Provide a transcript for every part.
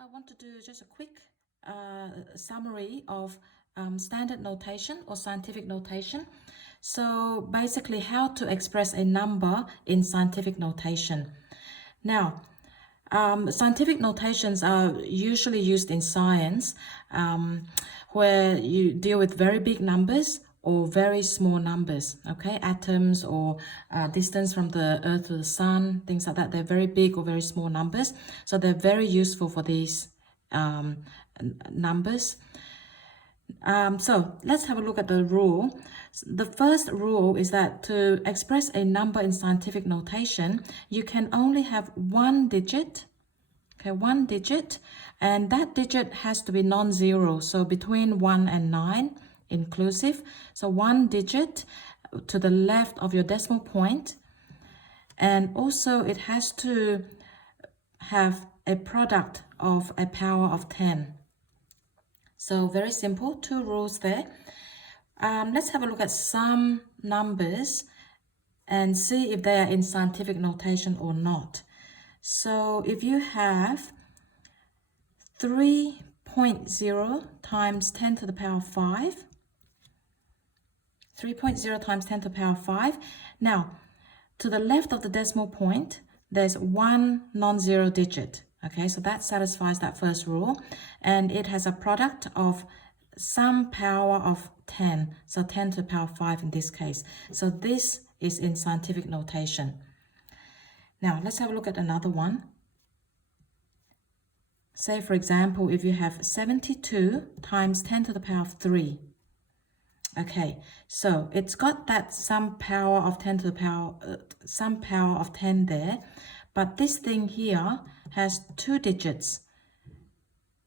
I want to do just a quick summary of standard notation or scientific notation. So basically how to express a number in scientific notation. Now, scientific notations are usually used in science where you deal with very big numbers or very small numbers, okay? Atoms or distance from the Earth to the Sun, things like that. They're very big or very small numbers. So they're very useful for these numbers. So let's have a look at the rule. The first rule is that to express a number in scientific notation, you can only have one digit, okay, one digit, and that digit has to be non-zero, so between 1 and 9 inclusive. So one digit to the left of your decimal point, and also it has to have a product of a power of 10. So very simple, two rules there. Let's have a look at some numbers and see if they are in scientific notation or not. So if you have 3.0 times 10 to the power 5, 3.0 times 10 to the power 5. Now, to the left of the decimal point, there's one non-zero digit. Okay, so that satisfies that first rule. And it has a product of some power of 10. So 10 to the power 5 in this case. So this is in scientific notation. Now, let's have a look at another one. Say, for example, if you have 72 times 10 to the power of 3. Okay, so it's got that some power of 10 to the power, some power of 10 there. But this thing here has two digits.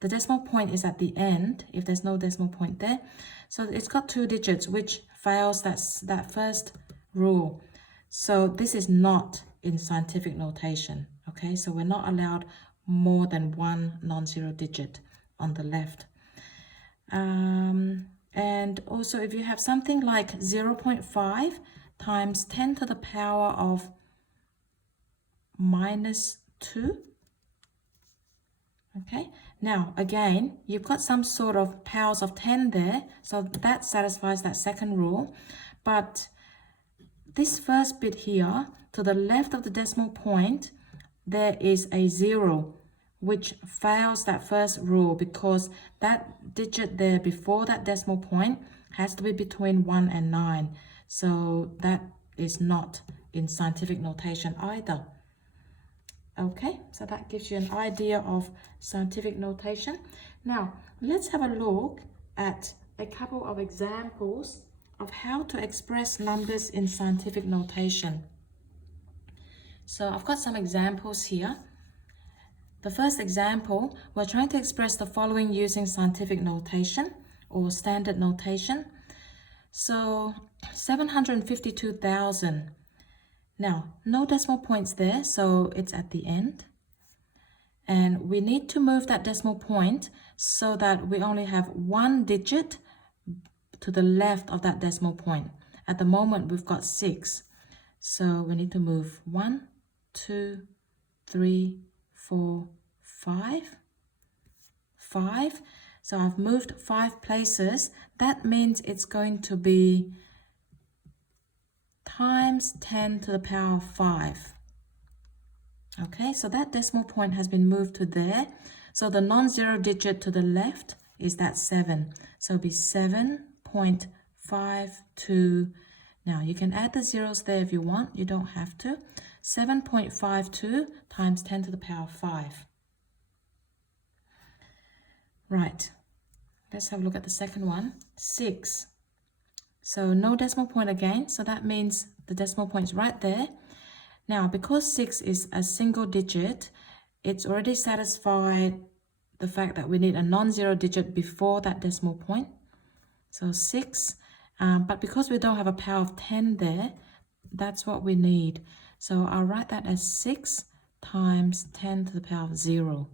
The decimal point is at the end, if there's no decimal point there. So it's got two digits, which fails that first rule. So this is not in scientific notation, okay? So we're not allowed more than one non-zero digit on the left. And also if you have something like 0.5 times 10 to the power of -2. Okay, now again, you've got some sort of powers of 10 there, so that satisfies that second rule. But this first bit here, to the left of the decimal point, there is a 0, which fails that first rule because that digit there before that decimal point has to be between 1 and 9. So that is not in scientific notation either. Okay, so that gives you an idea of scientific notation. Now, let's have a look at a couple of examples of how to express numbers in scientific notation. So I've got some examples here. The first example, we're trying to express the following using scientific notation or standard notation. So 752,000. Now, no decimal points there, so it's at the end. And we need to move that decimal point so that we only have one digit to the left of that decimal point. At the moment, we've got 6. So we need to move 1, 2, 3, 4, 5. 5. So I've moved 5 places. That means it's going to be times 10 to the power of 5. Okay, so that decimal point has been moved to there. So the non-zero digit to the left is that 7. So it'll be 7.52. Now you can add the zeros there if you want. You don't have to. 7.52 times 10 to the power of 5. Right, let's have a look at the second one. 6. So no decimal point again, so that means the decimal point is right there. Now, because 6 is a single digit, it's already satisfied the fact that we need a non-zero digit before that decimal point. So 6, but because we don't have a power of 10 there, that's what we need. So I'll write that as 6 times 10 to the power of 0.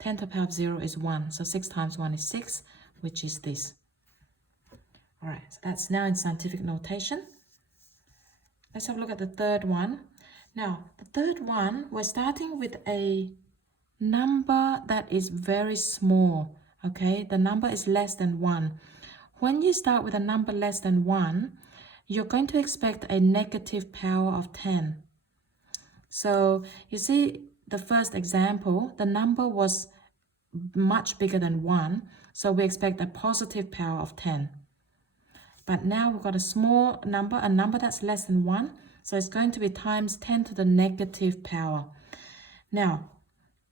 10 to the power of 0 is 1, so 6 times 1 is 6, which is this. All right, so that's now in scientific notation. Let's have a look at the third one. Now, the third one, we're starting with a number that is very small, okay? The number is less than 1. When you start with a number less than 1, you're going to expect a negative power of 10. So you see the first example, the number was much bigger than 1, so we expect a positive power of 10. But now we've got a small number, a number that's less than 1, so it's going to be times 10 to the negative power. Now,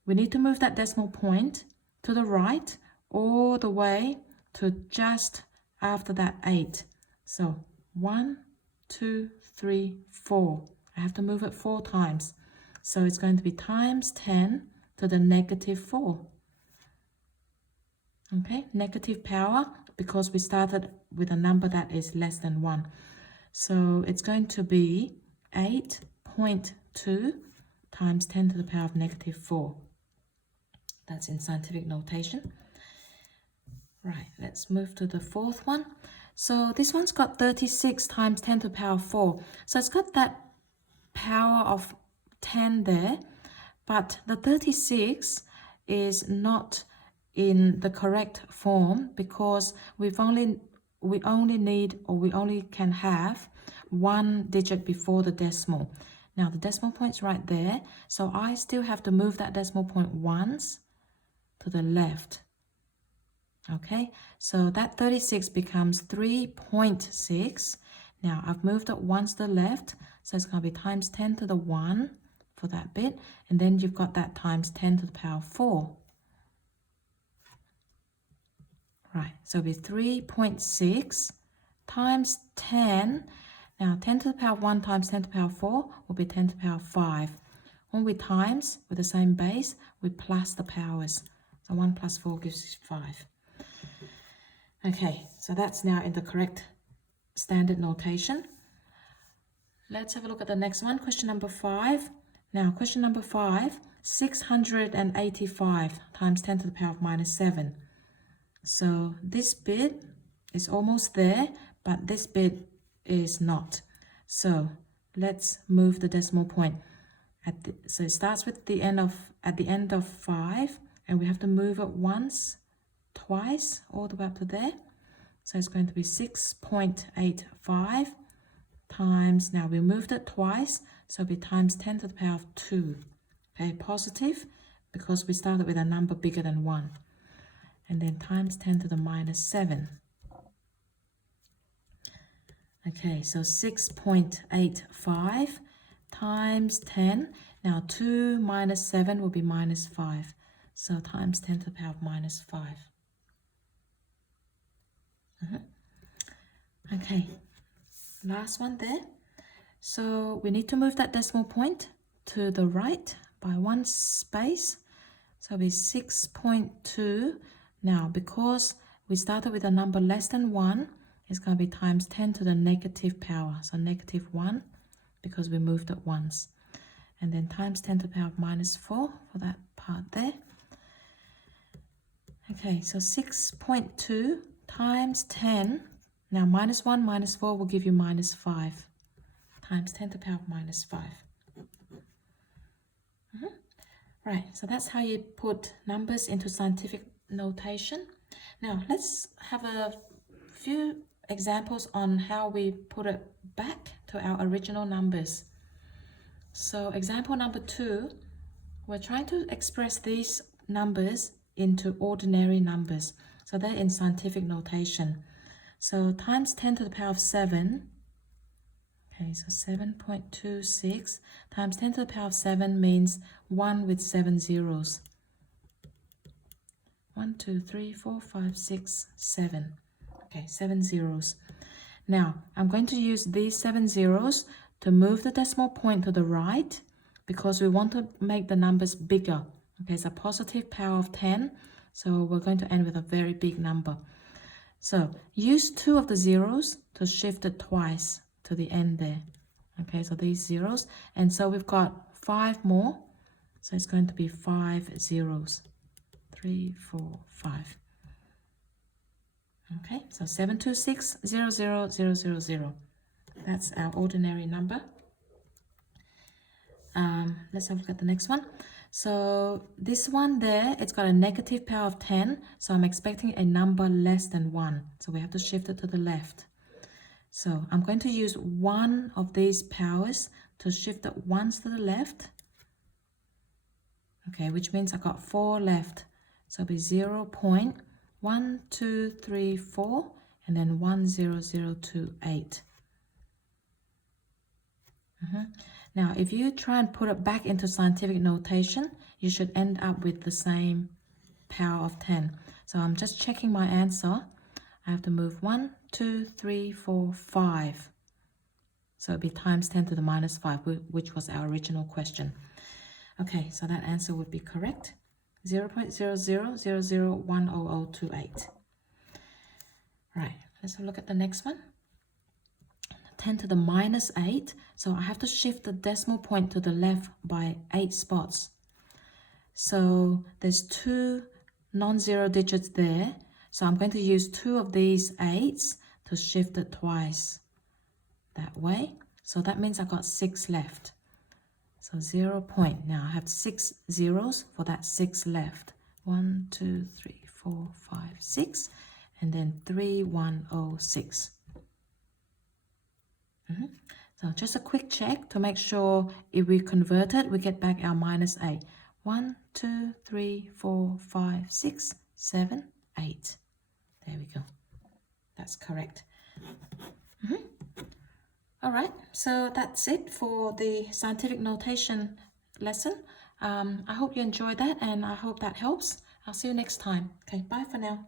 we need to move that decimal point to the right all the way to just after that 8. So 1, 2, 3, 4. I have to move it 4 times. So it's going to be times 10 to the negative 4. Okay, negative power because we started with a number that is less than 1. So it's going to be 8.2 times 10 to the power of negative 4. That's in scientific notation. Right, let's move to the fourth one. So this one's got 36 times 10 to the power of 4. So it's got that power of 10 there, but the 36 is not in the correct form because we only can have 1 digit before the decimal. Now the decimal point's right there, so I still have to move that decimal point once to the left. Okay, so that 36 becomes 3.6. Now I've moved it once to the left, so it's going to be times 10 to the 1 for that bit, and then you've got that times 10 to the power of 4. Right, so it'll be 3.6 times 10. Now 10 to the power of 1 times 10 to the power of 4 will be 10 to the power of 5. When we times with the same base, we plus the powers. So 1 plus 4 gives 5. Okay, so that's now in the correct standard notation. Let's have a look at the next one, question number 5. Now, question number 5, 685 times 10 to the power of minus 7. So this bit is almost there, but this bit is not. So let's move the decimal point. So it starts with at the end of 5, and we have to move it once, twice, all the way up to there. So it's going to be 6.85 times, now we moved it twice, so it'll be times 10 to the power of 2. Okay, positive, because we started with a number bigger than 1. And then times 10 to the minus 7. Okay, so 6.85 times 10. Now 2 minus 7 will be minus 5. So times 10 to the power of minus 5. Okay, last one there. So we need to move that decimal point to the right by 1 space. So it'll be 6.2. Now, because we started with a number less than 1, it's going to be times 10 to the negative power. So negative 1, because we moved it once. And then times 10 to the power of minus 4 for that part there. Okay, so 6.2 times 10. Now, minus 1 minus 4 will give you minus 5. Times 10 to the power of minus 5. Right, so that's how you put numbers into scientific notation. Now let's have a few examples on how we put it back to our original numbers. So example number 2, we're trying to express these numbers into ordinary numbers. So they're in scientific notation. So times 10 to the power of 7. Okay, so 7.26 times 10 to the power of 7 means 1 with 7 zeros. 1, 2, 3, 4, 5, 6, 7. Okay, 7 zeros. Now, I'm going to use these 7 zeros to move the decimal point to the right because we want to make the numbers bigger. Okay, it's a positive power of 10, so we're going to end with a very big number. So, use 2 of the zeros to shift it twice to the end there. Okay, so these zeros. And so we've got 5 more. So it's going to be 5 zeros. 3, 4, 5. Okay, so 726,000,000. That's our ordinary number. Let's have a look at the next one. So this one there, it's got a negative power of 10. So I'm expecting a number less than 1. So we have to shift it to the left. So I'm going to use one of these powers to shift it once to the left. Okay, which means I got 4 left. So it'll be 0.1234 and then 10028. Now, if you try and put it back into scientific notation, you should end up with the same power of 10. So I'm just checking my answer. I have to move 1, 2, 3, 4, 5. So it'd be times 10 to the minus 5, which was our original question. Okay, so that answer would be correct. 0.0000010028. Right, let's have a look at the next one. 10 to the minus 8. So I have to shift the decimal point to the left by 8 spots. So there's 2 non-zero digits there. So I'm going to use 2 of these 8s to shift it twice that way. So that means I got 6 left. So 0 point. Now I have 6 zeros for that 6 left. 1, 2, 3, 4, 5, 6. And then 3106. So just a quick check to make sure if we convert it, we get back our minus 8. 1, 2, 3, 4, 5, 6, 7, 8. There we go. That's correct. All right, so that's it for the scientific notation lesson. I hope you enjoyed that and I hope that helps. I'll see you next time. Okay, bye for now.